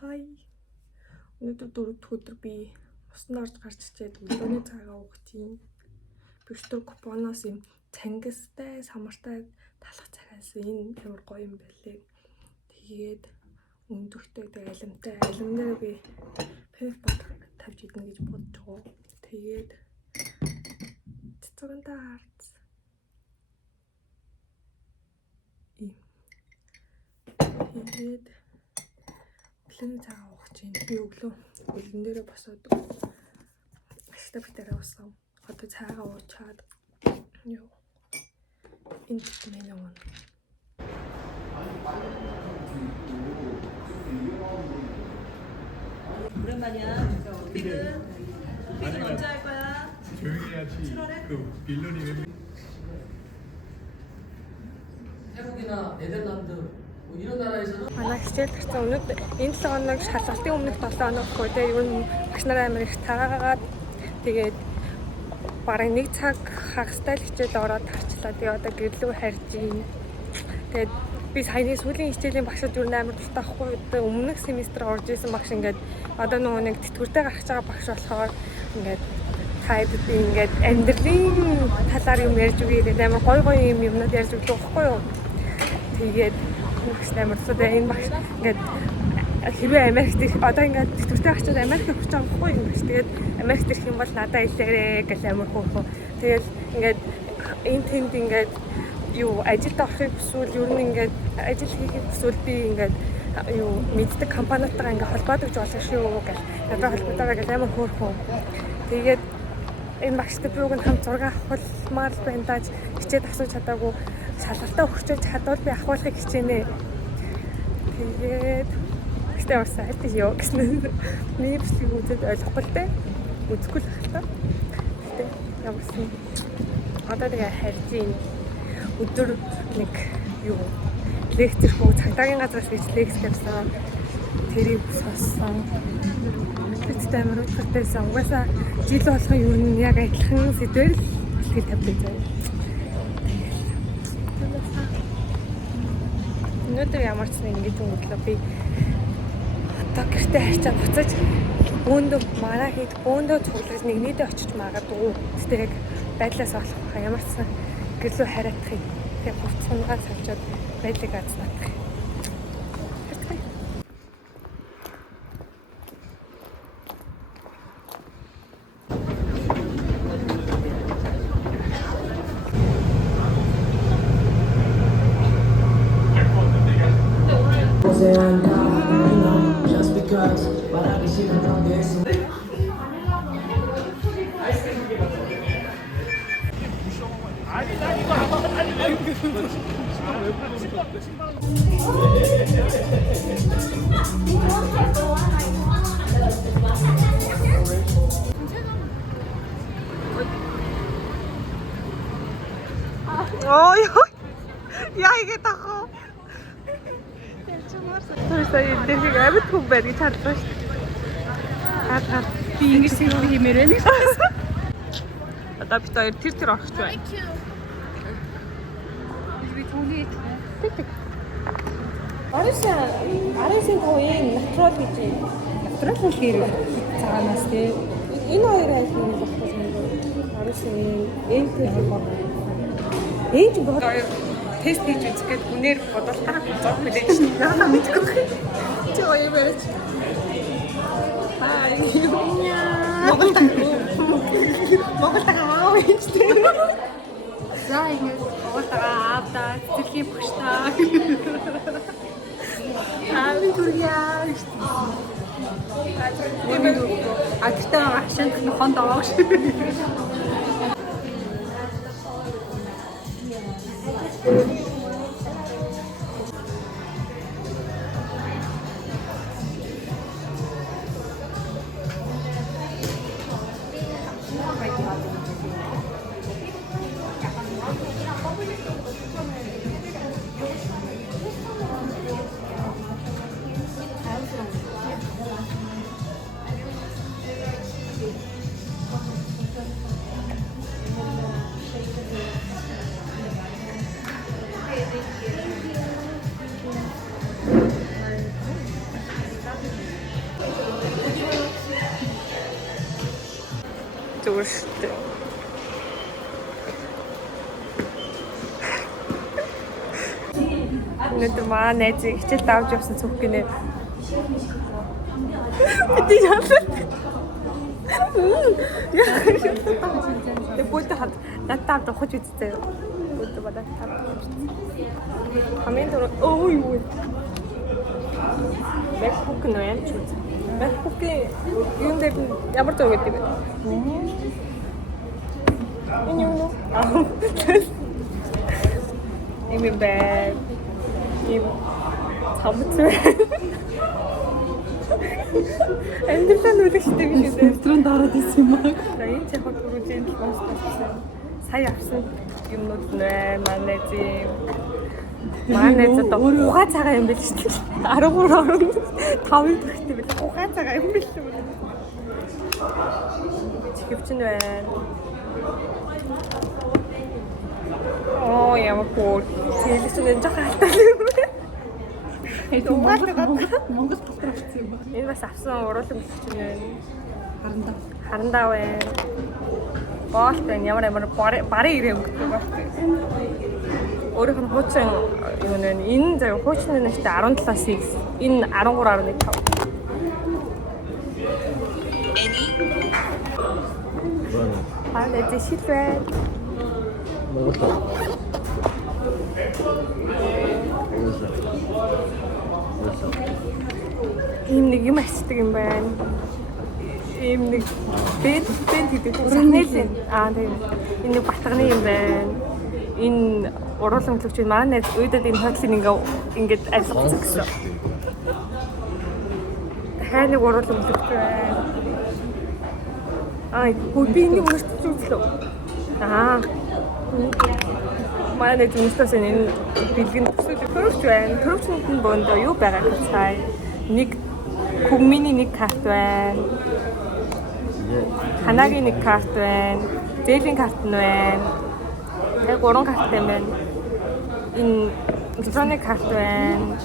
Хай. Өнөөдөр 4-р өдөр би уснаа орж гарч ичээд өглөөний цагаа уух тийм. Бэлтүр купоноос юм цангистай, самартай талах цахиас энэ ямар гоё юм байлээ. Тэгээд өндөртэй алимтай алимнаар би пэф бод тавьж идэх гэж бодож байгаа. Тэгээд цэцэрэндээ харц. Тэгээд өглөөний цагаа уух чинь би өглөө өлөн дээрээ босоод ашигтай битэрээ уусан. Одоо цагаа уучаад юу энэ меню уу. 오랜만이야. 삐는 언제 할 거야? 조용히 해야지. 7월에? 그 빌런이 태국이나 네덜란드 뭐 이런 나라에서는 Манай хичээл гарсан өнөөдөр энэ 7 хоног шалгалтын өмнөх 7 хоног хойдоо ер нь багш нараа амар их таагаад тэгээд бараг 1 цаг хагастай л хичээл ороод тарчлаа. Тэгээд одоо гэрлүү харж ийн. Тэгээд би саяны сүүлийн хичээлийн багшд ер нь амар дутаахгүй. Өмнөх семестр орж исэн багш ингээд одоо нөгөө нэг тэтгэвртэй гаргаж байгаа багш болохоор ингээд таад ингээд амьдралын талаар юм ярьж үгүй гэдэг амар гоё юм юмнууд ярьж өгдөг байхгүй юу. Тэгээд багш амар суудаа энэ багш ингээд хэрвээ Америкт их одоо ингээд тэтгэвртэй гарчаад Америк явах гэж байгаа байхгүй юм биш. Тэгээд Америкт ирэх юм бол надад илээрээ гэж амар хөөхөө. Тэгээд ингээд энэ тэнд ингээд юу ажилд орохыг хүсвэл ер нь ингээд ажил хийхийг хүсвэл би ингээд юу мэддэг компаниудтайгаа ингээд холбоодог болох шүү гэж надад холбоотойгоо гэж амар хөөхөө. Тэгээд энэ багштай би уг нь хамт зураг авахмаар байна даа хичээд асууж чадаагүй шалгалтаа өгчөөж чадвал би ахуулахыг хичээнэ. Тэгээд ихтэй урсаа хэлдэг ёо гэсэн миний бичлэгийг үзээд ойлгохгүй л дээ. Үзэхгүй л ахaltaа. Гэтэ ямарсан одоо тэгээ харж ийн өдөр нэг юу лекцэр хөө цагдаагийн газраас гэж лекц тавьсан. Тэрийг сонссон. Бидтэй амар утгартайсан. Угаасаа жил болгоо юу нь яг адилхан сэдвэр л хэлхий тавьдаг заяа. Өнөөдөр ямар ч нэг ингэж өнгөрлөө би одоо гэртээ хайчаа буцаж бөөндөө мараа хийд бөөндөө цуглаж нэг нийтээ очиж магадгүй. Тэгтээ яг байдлаас болох ямар ч гэрлөө хараадахыг тэг хувцсангаа савчаад байдлыг азнаадах. just because 말하기 싫은 관계에 있어. 야 이게 тако. Тэрсээ энэ амар түн байр гэж харлаа шүү дээ. Аа би ингэж сэлбэр хиймээр байна. Одоо бид хоёр тэр орох ч байна. Би түүний тэг. Арисын тоогийн натурал гэж юм. Натурал хэр цагаанаас тий. Энэ хоёр айлт нэг болохгүй юм. Арисын энэ ч бод тест хийж үзэхэд хүнээр бодолтойг зов мэдээж чинь яагаад мэдгүй. Чи гоё юм яриач. Хай. Монголтайгаа аав гэж тийм. За ингэ Монголтайгаа аавдаа зэргийн багштаа. Аав түргияа. Агтаа хашаанд хон даваа шүү. зүгээр шүү дээ. Өнөөдөр маа найзыг хичээлд авч явсан цүх гинэ. Бид яалаа. Тэгвэл хад надад ухаж үзтээ. Бүгд бадаа тав. Хамгийн дөрөв өө юу. MacBook нөө юм чи. MacBook-ийн юм дээр ямар зураг гэдэг вэ? Энэ юу нөө? Эми бай. Им хамцээ. Амьдралаа нүлэгчтэй биш үү? Өдрөнд ороод исэн юм аа. Энэ ч яг түрүүжийн болсон. Сая авсан юмнууд нэ манайз одоо угаа цагаан юм биш үү? 13 орон 5 төрхтэй бил угаа цагаан юм биш үү? Чихвчин байна. Оо ямар гоо. Телевизэн жоо халтаа юм. Монгол талбар авсан юм байна. Энэ бас авсан уруулаг үлчэн байна. Харандаа байна. Боолт байна. Ямар барыг ирээ өнгөтэй байна. Өөрийнх нь хуучин юу нэ энэ зав хуучны нэртэй 17-аас X. Энэ 13.5. Эни шил байна. Ийм нэг юм ашигтай юм байна. Ийм нэг бэнд гэдэг санаалын тийм энэ нэг батганы юм байна. Энэ уруулан төлөвч манай найз өөдөд энэ хотлыг ингээд ажилласан гэсэн. Дахиад нэг уруулан төлөвч байна. Би энэ үнэрч үзлээ. Манай найз үнэрчээс энэ бэлгэн төлөвч байна. Төлөвчөнд нь бөөндөө юу байгаа гэж цай. Нэг Бүгминий нэг карт байна. Ханагийн нэг карт байна. Зээлийн карт нь байна. Яг 3 карт байна. Энэ электроник карт байна.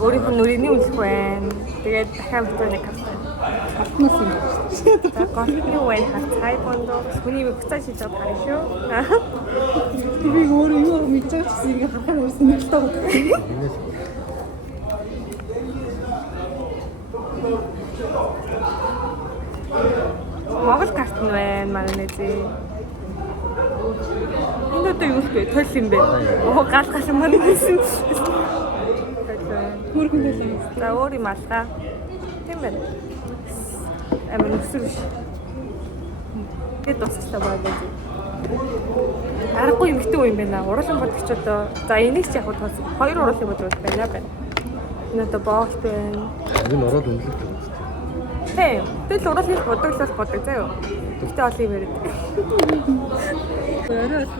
Өөрийнх нь нүрийн үлэх байна. Тэгээд дахиад электроник карт байна. хатнаас юм. Голны вайн хацай бондоо хүний буцаа шийдэж байгаа шүү. Би өөрөө юу мэдчихэж гэсэн юм харахаар өөрсөн нэг л тоо. Монгол карт нь байна манай нэзээ. Энэ одоо юу вэ? Тойл юм бэ? Гал манай нэзээ. Хөргөн дээр. За өөр юм алгаа. Тийм байна. Амин өсвөш. Гэт дуусчлаа байгаа гэж. Аргагүй юм ихтэй юм байна. Уруулан бодогч одоо за энийг ч яг тооцоо. 2 уруулын бодлого байна. Энэ одоо боолт байна. Энэ ороод үнэлэх юм. Тийм. Тэгэл уруулын бодоглол бодог заяа. Гэхдээ олон юм яриад. Оройс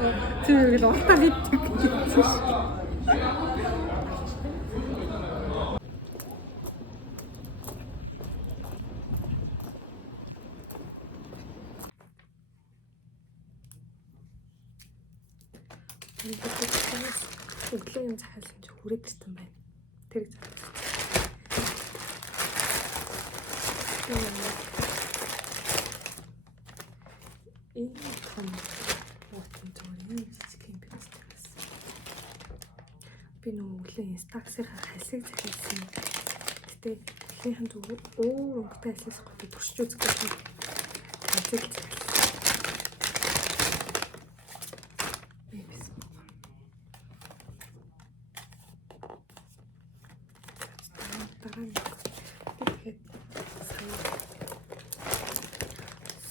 зүгээр уртаа хийдэг гэсэн шүү. Өглөө юм захиалсан чи хүрээд ирсэн байна. Тэр захиалсан. Энэ том утсан зүгээр юм жижиг юм байна. Би өглөө инстагсаар хальсыг захиалсан. Гэтэ эхнийхэн зүгээр өнгөтэй ажилласахгүй туршиж үзэх гэсэн. Хальсыг тэгээд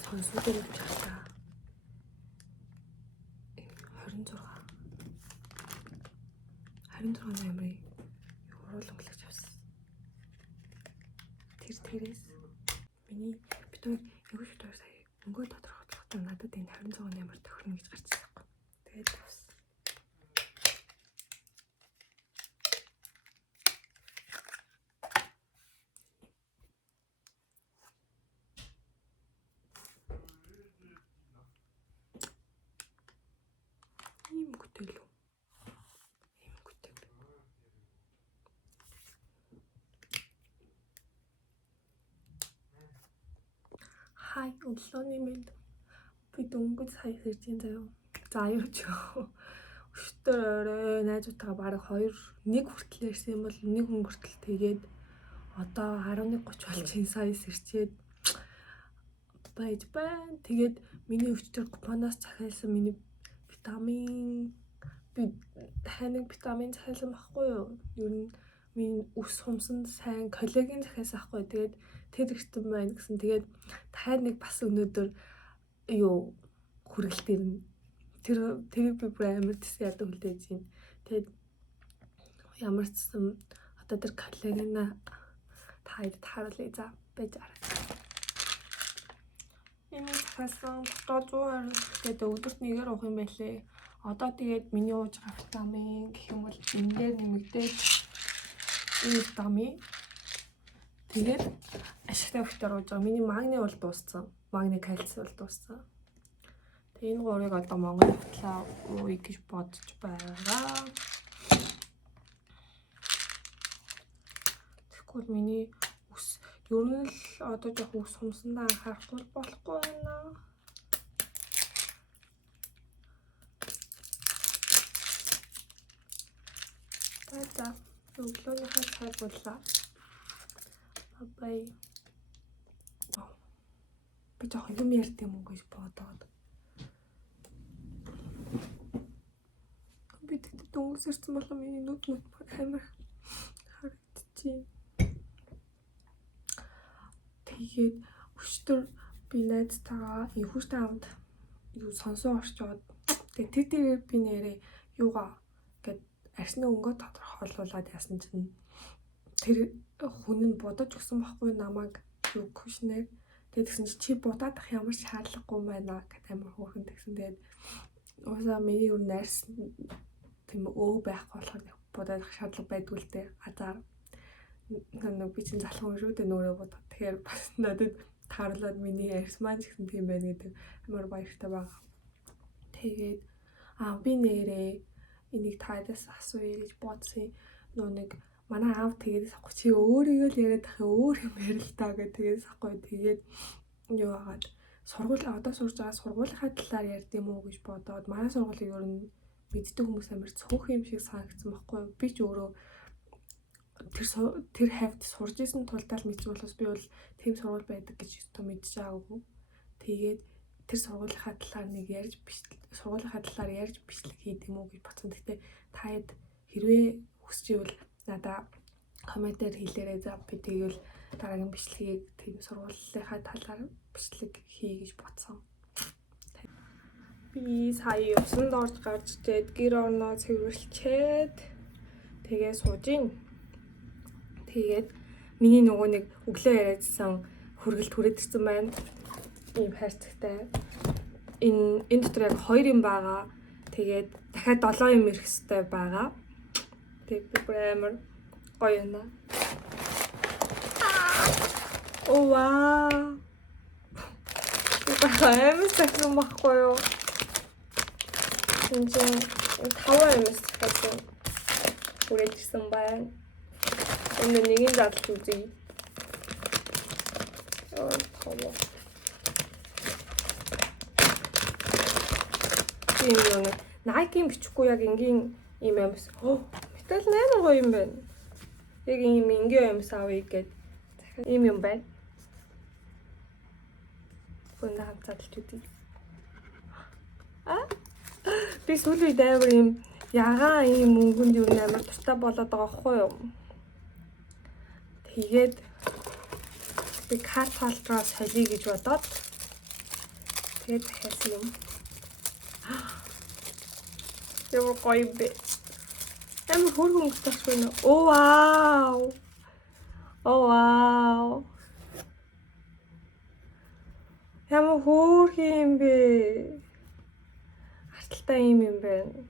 сонсогдол чатаа 26 ноембрын уруулан өнгөлөж авсан. Тэрээс миний битүүр яггүй шүтээр сая өнгөө тодорхойлохдоо надад энэ 26 ноембер тохирно гэж гарч ирсэн байхгүй. Тэгээд авсан. Хай өглөөний мэнд Би дөнгөж сая сэржин заяа. За юу ч юу. Өчтөр орой найзуудтайгаа бараг 1 хүртэл ярьсан юм бол 1 хүн хүртэл тэгээд одоо 11:30 болж ин сая сэрчээд байж байна. Тэгээд миний өчтөр купоноос захиалсан миний витамин би таны витамин захиалсан байхгүй юу? Ер нь миний ус хумсанд сайн коллаген захиалсан байхгүй. Тэгээд тэр ихтэн байна гэсэн. Тэгээд дахиад нэг бас өнөөдөр юу хүргэлт ирнэ. Тэр би бүр амар тийс яд үлдээж байна. Тэгээд ямар ч юм одоо тэр коллагена таад тааруулъя за байж арай. Энэ хасан дотоо 120 гэдэг өдөрт нэгээр уух юм байлээ. Одоо тэгээд миний ууж байгаа витамин гэх юм бол энэ дээр нэмэгдээд энэ витамин тэгээд ашигтай витамин ууж байгаа. Миний магний бол дууссан. Магний кальци бол дууссан. Энэ гурыг одоо Монгол хутлаа ууя гэж бодож байгаа. Тэгвэл миний ус ер нь л одоо жоох ус хумсандаа анхаарахгүй болохгүй байна. За өглөөнийхөө цай боллоо. Бай. Би жоох юм ярьд юм уу гэж бодоод. Дөнгөс ирсэн болоо миний нүд амар харагдчихээн. Тэгээд өчтөр би найзтайгаа энхүүртэй хамт юу сонсон орчоод тэгээд тэр дээр би нэрээ юугаа гэд арсны өнгөө тодорхойлуулаад яасан чинь тэр хүн нь бодож өгсөн байхгүй намайг юу күшнэр тэгээд тэгсэн чи будаад ах ямар шаардлагагүй байна гэдэг амар хөөрхөн тэгсэн. Тэгээд уусаа миний юу найс тийм өө байхгүй болохоор бодоод шаардлага байдгүй л дээ. Азар нэг би чинь залхуу шүү дээ нөөрэ бодоод. Тэгэхээр бас надад тааруулаад миний арс маань ч гэсэн тийм байна гэдэг амар баяртай байгаа. Тэгээд би нэрээ энийг таадаас асууя гэж бодсон. Нөө нэг манай аав тэгээд сахгүй чи өөрийгөө л яриад ах өөр юм ярил та гэх тэгээд сахгүй тэгээд юу хагаад сургууль одоо сурж байгаа сургуулийнхаа талаар ярьд юм уу гэж бодоод манай сургуулийг ер нь мэддэг хүмүүс амар цөөх юм шиг санагдсан байхгүй юу? Би ч өөрөө тэр хавьд сурж исэн тулдаа л мэдчих болохоос би бол тийм сургууль байдаг гэж өстө мэдэж байгаагүй. Тэгээд тэр сургуулийнхаа талаар нэг ярьж бичлэг хийх юм уу гэж бодсон. Гэхдээ таад хэрвээ хүсч ивэл надаа комментээр хэлээрэй. За би тэгвэл дараагийн бичлэгийг тийм сургуулийнхаа талаар бичлэг хий гэж бодсон. Би сая усанд орж гарч ирээд гэр орноо цэвэрлчээд тэгээ сууж ийн. Тэгээд миний нөгөө нэг өглөө яриадсан хүргэлт хүрээд ирсэн байна. Ийм хайрцагтай. Энэ дотор яг 2 юм байгаа. Тэгээд дахиад 7 юм ирэх хэрэгтэй байгаа. Тэгээд би бүр амар гоё юм аа. Оо вау. Би амар сайхан байхгүй юу? Энд 5 юмс захиалсан хүрээд ирсэн байна. Өнөө нэгийг задлж үзье. Таваа. Тийм юм. Nike-ийн бичихгүй яг энгийн юм юмс. Метал амар гоё юм байна. Яг ийм энгийн юмс авъя гэд захиал ийм юм байна. Гүн хамт задлж үзье. Би сүүлийн үед амар юм ягаан ийм мөнгөнд юу амар тустай болоод байгаа байхгүй юу? Тэгээд би карт холтроо солиё гэж бодоод тэгээд дахиад юм. Ямар гоё бэ? Амар хөргөн өнгөтэй байна. Оо вау. Оо вау. Ямар хөөрхөн юм бэ? Арталтай юм байна.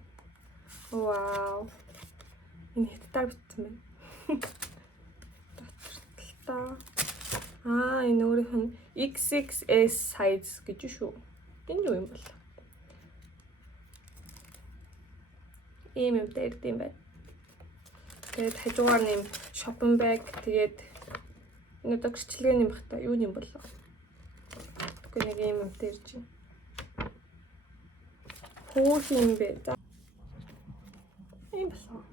Вау. Энэ хэдтаа битсэн байна. Энэ өөрийнх нь XXS size гэж шүү. Тэнд юу юм бол? Ийм юм дээр тийм байна. Тэгээд хажуугаар нэм shopping bag тэгээд энэ одоо гэрчлэгээ нэм бахта юу нэм болоо. Тэгвэл нэг ийм юм дээр чинь. Хөөх юм бэ. За. Ийм басаа.